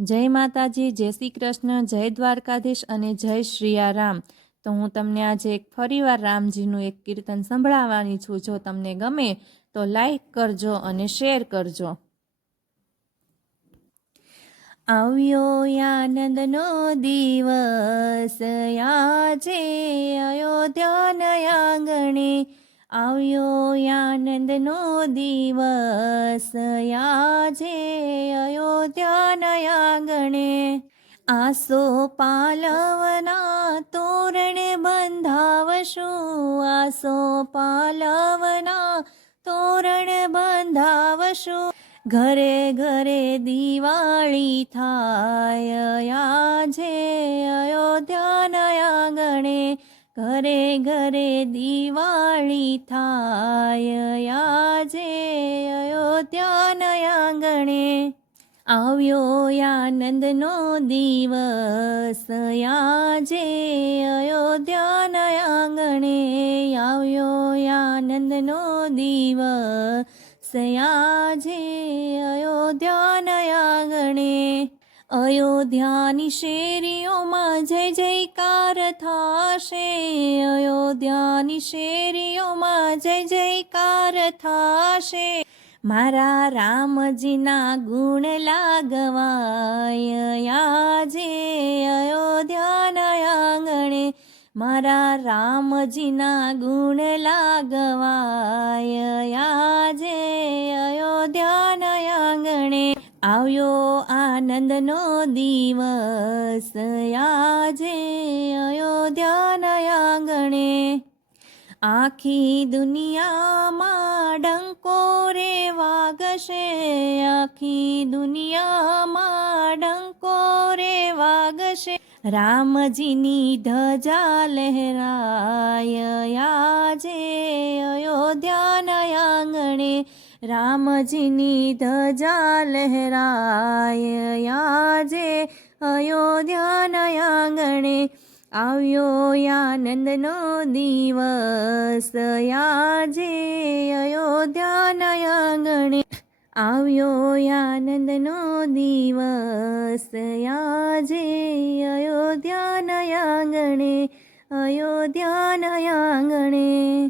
જય માતાજી, જય શ્રી કૃષ્ણ, જય દ્વારકાધીશ અને જય શ્રીયારામ। તો હું તમને આજે એક ફરીવાર રામજીનું એક કીર્તન સંભળાવવાની છું। જો તમને ગમે તો લાઈક કરજો અને શેર કરજો। આવ્યો આનંદનો દિવસ આજે અયોધ્યાના આંગણે, આવ્યો આનંદનો દિવસ આજે અયોધ્યાના આંગણે। આસો પાલવના તોરણ બંધાવશું, આસો પાલવના તોરણ બંધાવશું। ઘરે ઘરે દિવાળી થાય આજે અયોધ્યાના આંગણે, ઘરે ઘરે દિવાળી થાય આજે અયોધ્યાના આંગણે। આવ્યો આનંદનો દિવસ આજે અયોધ્યાના આંગણે, આવ્યો આનંદનો દિવસ આજે અયોધ્યાના આંગણે। અયોધ્યાની શેરીઓમાં જય જયકાર થાશે, અયોધ્યાની શેરીઓમાં જય જયકાર થાશે। મારા રામજીના ગુણ લાગવાય આજે અયોધ્યાના આંગણે, મારા રામજીના ગુણ લાગવાય આજે અયોધ્યાના આંગણે। આવ્યો આનંદનો દિવસ આજે અયોધ્યાના આંગણે। આખી દુનિયામાં ડંકો રે વાગશે, આખી દુનિયામાં ડંકો રે વાગશે। રામજીની ધજા લહેરાય આજે અયોધ્યાના આંગણે, રામજીની ધજા લહેરાય આજે અયોધ્યાના આંગણે। આવ્યો આનંદનો દિવસ આજે અયોધ્યાના આંગણે, આવ્યો આનંદનો દિવસ આજે અયોધ્યાના આંગણે, અયોધ્યાના આંગણે।